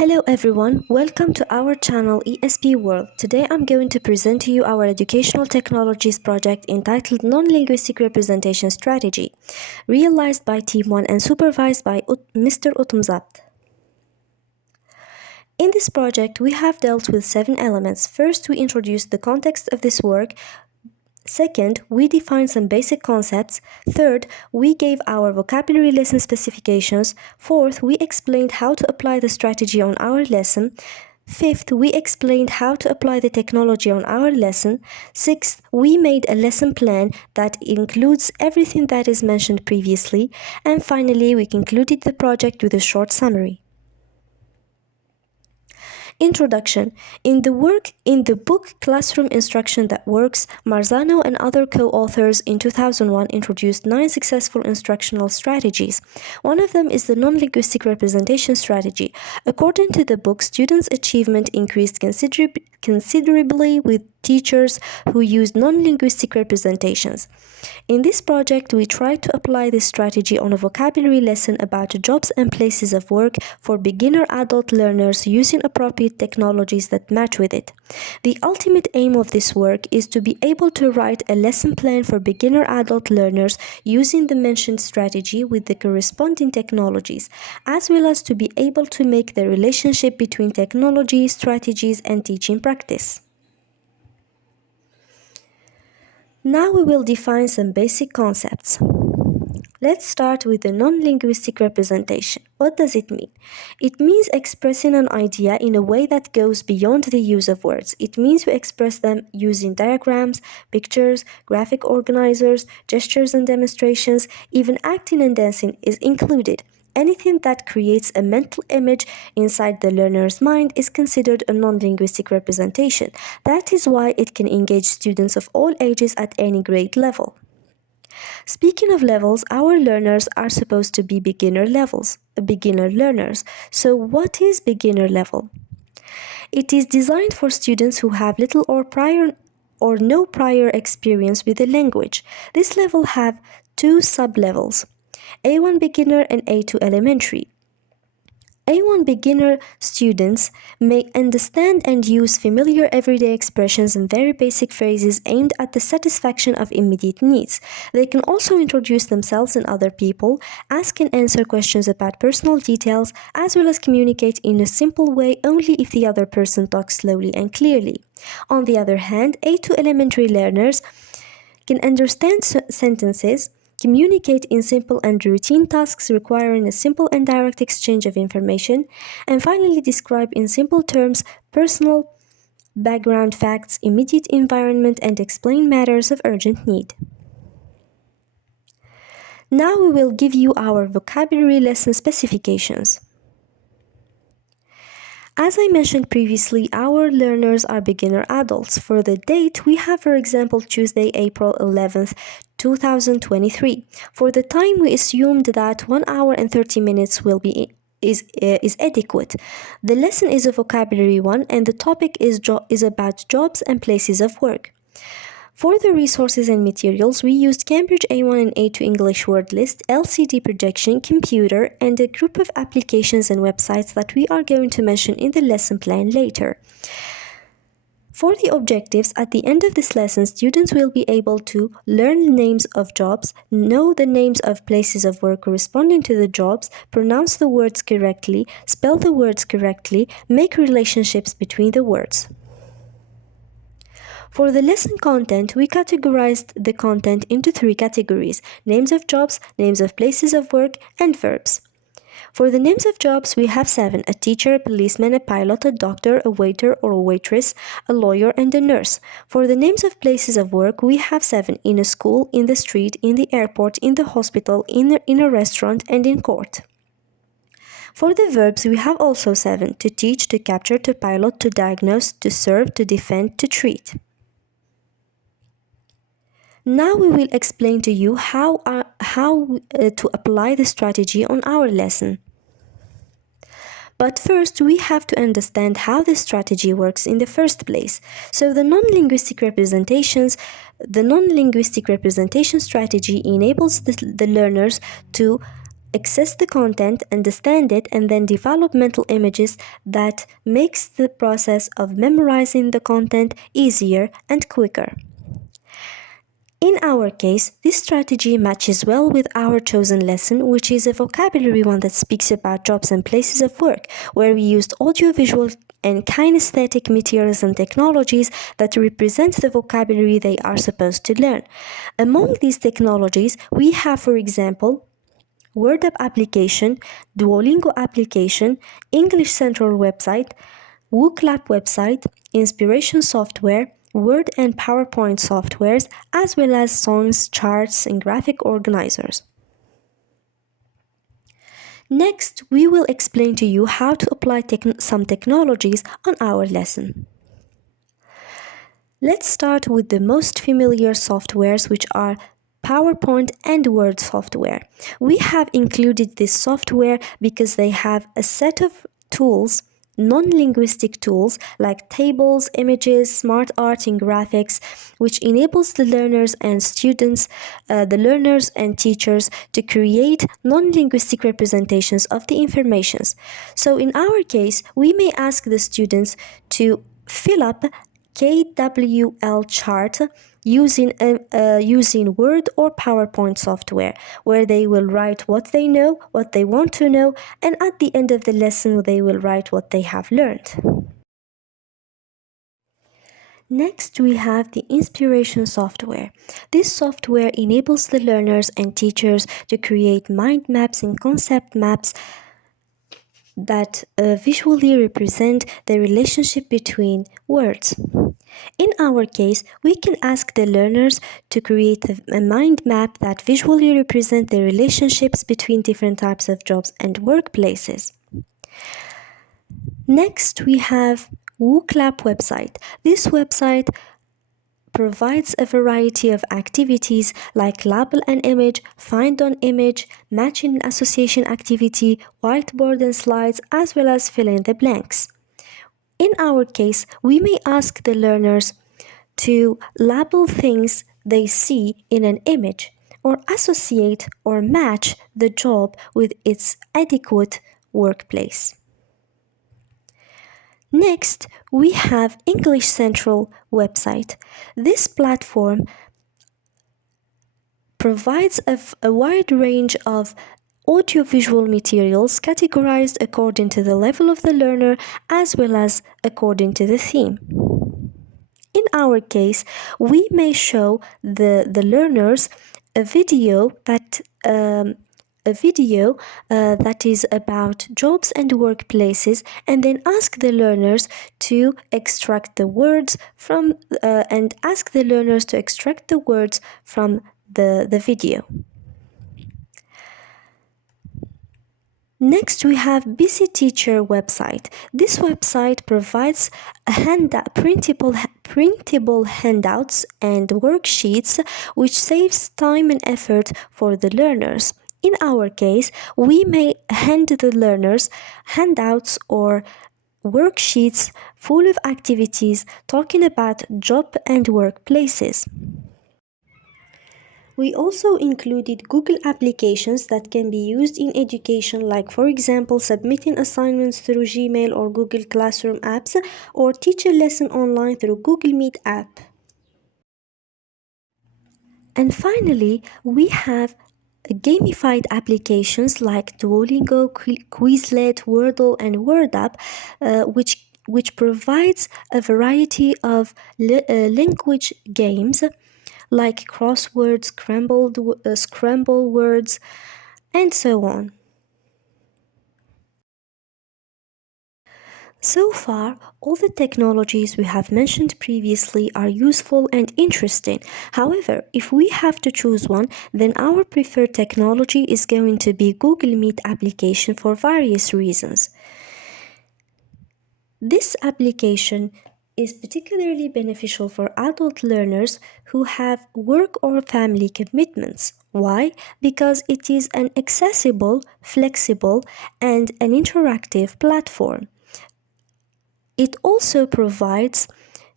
Hello everyone, welcome to our channel ESP World. Today I'm going to present to you our educational technologies project entitled Non-Linguistic Representation Strategy, realized by Team 1 and supervised by Mr. Utumzabt. In this project, we have dealt with 7 elements. First, we introduced the context of this work. Second, we defined some basic concepts. Third, we gave our vocabulary lesson specifications. Fourth, we explained how to apply the strategy on our lesson. Fifth, we explained how to apply the technology on our lesson. Sixth, we made a lesson plan that includes everything that is mentioned previously. And finally, we concluded the project with a short summary. Introduction. In the book Classroom Instruction That Works, Marzano and other co-authors in 2001 introduced 9 successful instructional strategies. One of them is the non-linguistic representation strategy. According to the book, students' achievement increased considerably with teachers who used non-linguistic representations. In this project, we tried to apply this strategy on a vocabulary lesson about jobs and places of work for beginner adult learners using appropriate technologies that match with it. The ultimate aim of this work is to be able to write a lesson plan for beginner adult learners using the mentioned strategy with the corresponding technologies, as well as to be able to make the relationship between technology, strategies, and teaching practice. Now we will define some basic concepts. Let's start with the non-linguistic representation. What does it mean? It means expressing an idea in a way that goes beyond the use of words. It means we express them using diagrams, pictures, graphic organizers, gestures and demonstrations. Even acting and dancing is included. Anything that creates a mental image inside the learner's mind is considered a non-linguistic representation. That is why it can engage students of all ages at any grade level. Speaking of levels, our learners are supposed to be beginner learners. So what is beginner level? It is designed for students who have little or no prior experience with the language. This level have 2 sub-levels, A1 beginner and A2 elementary. A1 beginner students may understand and use familiar everyday expressions and very basic phrases aimed at the satisfaction of immediate needs. They can also introduce themselves and other people, ask and answer questions about personal details, as well as communicate in a simple way only if the other person talks slowly and clearly. On the other hand, A2 elementary learners can understand sentences, communicate in simple and routine tasks requiring a simple and direct exchange of information, and finally describe in simple terms personal background facts, immediate environment, and explain matters of urgent need. Now we will give you our vocabulary lesson specifications. As I mentioned previously, our learners are beginner adults. For the date, we have, for example, Tuesday, April 11th, 2023. For the time, we assumed that 1 hour and 30 minutes is adequate. The lesson is a vocabulary one, and the topic is about jobs and places of work. For the resources and materials, we used Cambridge A1 and A2 English word list, LCD projection, computer, and a group of applications and websites that we are going to mention in the lesson plan later. For the objectives, at the end of this lesson, students will be able to learn the names of jobs, know the names of places of work corresponding to the jobs, pronounce the words correctly, spell the words correctly, make relationships between the words. For the lesson content, we categorized the content into 3 categories: names of jobs, names of places of work, and verbs. For the names of jobs, we have 7: a teacher, a policeman, a pilot, a doctor, a waiter or a waitress, a lawyer, and a nurse. For the names of places of work, we have 7: in a school, in the street, in the airport, in the hospital, in a restaurant, and in court. For the verbs, we have also 7: to teach, to capture, to pilot, to diagnose, to serve, to defend, to treat. Now we will explain to you how to apply the strategy on our lesson. But first, we have to understand how the strategy works in the first place. So the non-linguistic representation strategy enables the learners to access the content, understand it, and then develop mental images that makes the process of memorizing the content easier and quicker. In our case, this strategy matches well with our chosen lesson, which is a vocabulary one that speaks about jobs and places of work, where we used audiovisual and kinesthetic materials and technologies that represent the vocabulary they are supposed to learn. Among these technologies, we have, for example, Word app application, Duolingo application, English Central website, WooClap website, inspiration software, Word and PowerPoint softwares, as well as songs, charts, and graphic organizers. Next, we will explain to you how to apply some technologies on our lesson. Let's start with the most familiar softwares, which are PowerPoint and Word software. We have included this software because they have a set of tools, non-linguistic tools like tables, images, smart art, and graphics, which enables the learners and students, the learners and teachers to create non-linguistic representations of the informations. So in our case, we may ask the students to fill up KWL chart using Word or PowerPoint software, where they will write what they know, what they want to know, and at the end of the lesson they will write what they have learned. Next, we have the inspiration software. This software enables the learners and teachers to create mind maps and concept maps that visually represent the relationship between words. In our case, we can ask the learners to create a mind map that visually represents the relationships between different types of jobs and workplaces. Next, we have WooClap website. This website provides a variety of activities like label an image, find on image, matching and association activity, whiteboard and slides, as well as fill in the blanks. In our case, we may ask the learners to label things they see in an image or associate or match the job with its adequate workplace. Next, we have English Central website. This platform provides a wide range of audiovisual materials categorized according to the level of the learner as well as according to the theme. In our case, we may show the learners a video that is about jobs and workplaces, and then ask the learners to extract the words from the video. Next, we have Busy Teacher website. This website provides printable handouts and worksheets, which saves time and effort for the learners. In our case, we may hand the learners handouts or worksheets full of activities talking about job and workplaces. We also included Google applications that can be used in education, like, for example, submitting assignments through Gmail or Google Classroom apps, or teach a lesson online through Google Meet app. And finally, we have gamified applications like Duolingo, Quizlet, Wordle, and WordApp, which provides a variety of language games like crosswords, scramble words, and so on. So far, all the technologies we have mentioned previously are useful and interesting. However, if we have to choose one, then our preferred technology is going to be Google Meet application for various reasons. This application is particularly beneficial for adult learners who have work or family commitments. Why? Because it is an accessible, flexible, and an interactive platform. It also provides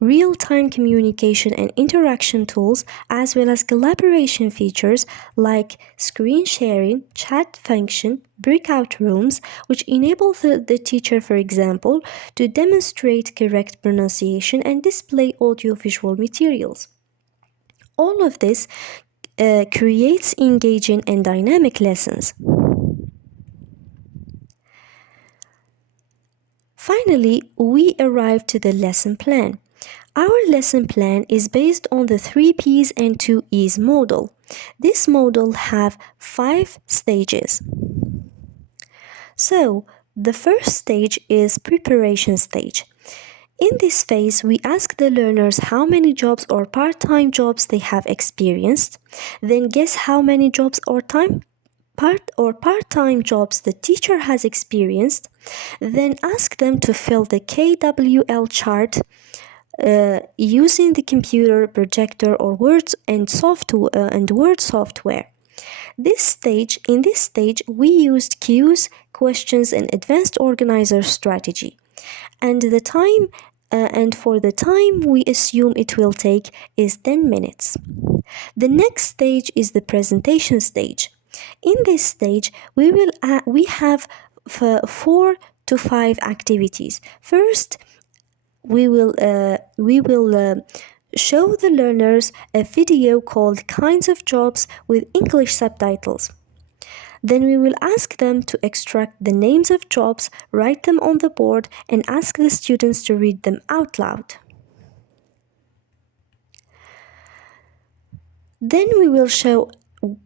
real-time communication and interaction tools, as well as collaboration features like screen sharing, chat function, breakout rooms, which enable the teacher, for example, to demonstrate correct pronunciation and display audiovisual materials. All of this creates engaging and dynamic lessons. Finally, we arrive to the lesson plan. Our lesson plan is based on the 3 P's and 2 E's model. This model have 5 stages. So, the first stage is preparation stage. In this phase, we ask the learners how many jobs or part-time jobs they have experienced, then guess how many jobs or part-time jobs the teacher has experienced, then ask them to fill the KWL chart using the computer projector or Word software. In this stage, we used cues, questions, and advanced organizer strategy. And for the time we assume it will take is 10 minutes. The next stage is the presentation stage. In this stage, we have 4 to 5 activities. First, we will show the learners a video called Kinds of Jobs with English subtitles. Then we will ask them to extract the names of jobs, write them on the board, and ask the students to read them out loud. Then we will show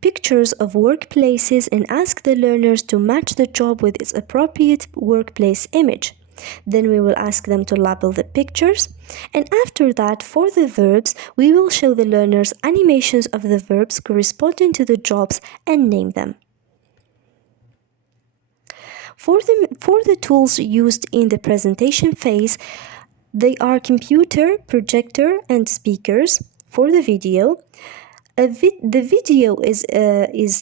pictures of workplaces and ask the learners to match the job with its appropriate workplace image. Then we will ask them to label the pictures, and after that, for the verbs, we will show the learners animations of the verbs corresponding to the jobs and name them. For the tools used in the presentation phase, they are computer, projector, and speakers. For the video, the video is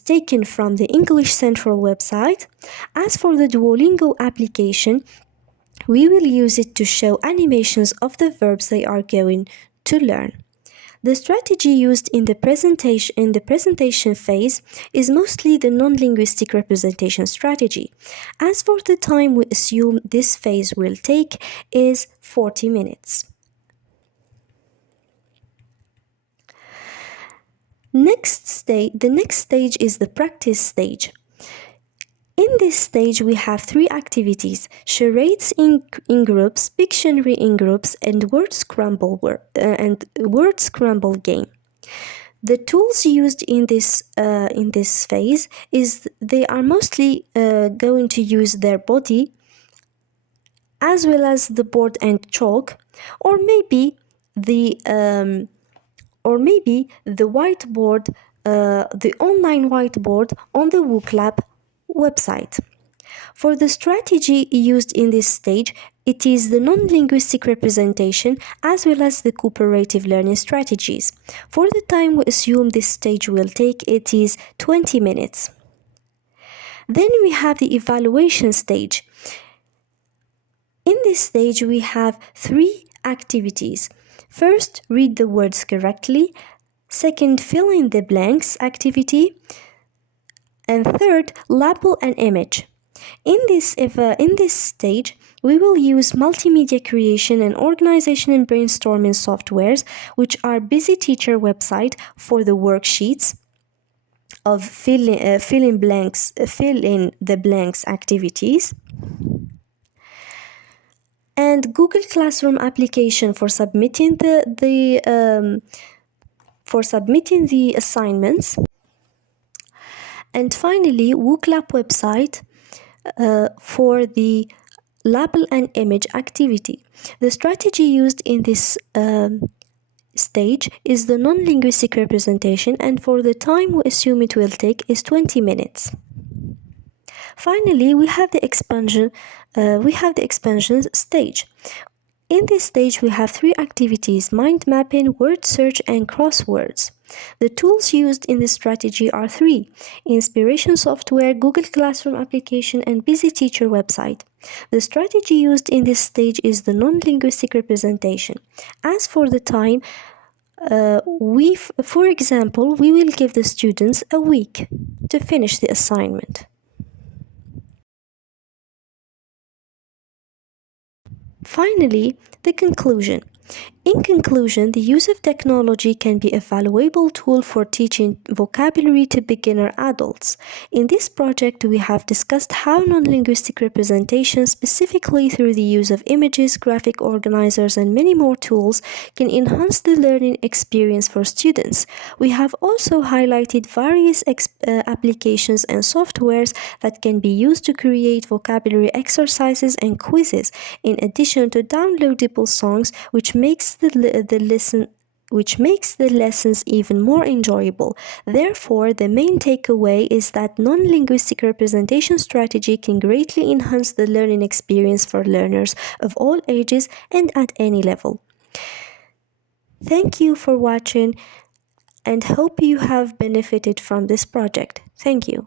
taken from the English Central website. As for the Duolingo application, we will use it to show animations of the verbs they are going to learn. The strategy used in the presentation phase is mostly the non-linguistic representation strategy. As for the time we assume this phase will take is 40 minutes. The next stage is the practice stage. In this stage, we have 3 activities: charades in groups, Pictionary in groups, and word scramble game. The tools used in this phase they are mostly going to use their body, as well as the board and chalk, or maybe the whiteboard, the online whiteboard on the WooClap website. For the strategy used in this stage, it is the non-linguistic representation as well as the cooperative learning strategies. For the time we assume this stage will take, it is 20 minutes. Then we have the evaluation stage. In this stage, we have 3 activities. First, read the words correctly. Second, fill in the blanks activity. And third, label an image. In this stage, we will use multimedia creation and organization and brainstorming softwares, which are Busy Teacher website for the worksheets of fill in the blanks activities, and Google Classroom application for submitting the assignments. And finally, WooClap website for the label and image activity. The strategy used in this stage is the non-linguistic representation, and for the time we assume it will take is 20 minutes. Finally, we have the expansion stage. In this stage, we have three activities: mind mapping, word search, and crosswords. The tools used in this strategy are three: Inspiration software, Google Classroom application, and Busy Teacher website. The strategy used in this stage is the non-linguistic representation. As for the time, for example, we will give the students a week to finish the assignment. Finally, the conclusion. In conclusion, the use of technology can be a valuable tool for teaching vocabulary to beginner adults. In this project, we have discussed how non-linguistic representation, specifically through the use of images, graphic organizers, and many more tools, can enhance the learning experience for students. We have also highlighted various applications and softwares that can be used to create vocabulary exercises and quizzes, in addition to downloadable songs, which makes the lessons even more enjoyable. Therefore, the main takeaway is that non-linguistic representation strategy can greatly enhance the learning experience for learners of all ages and at any level. Thank you for watching and hope you have benefited from this project. Thank you.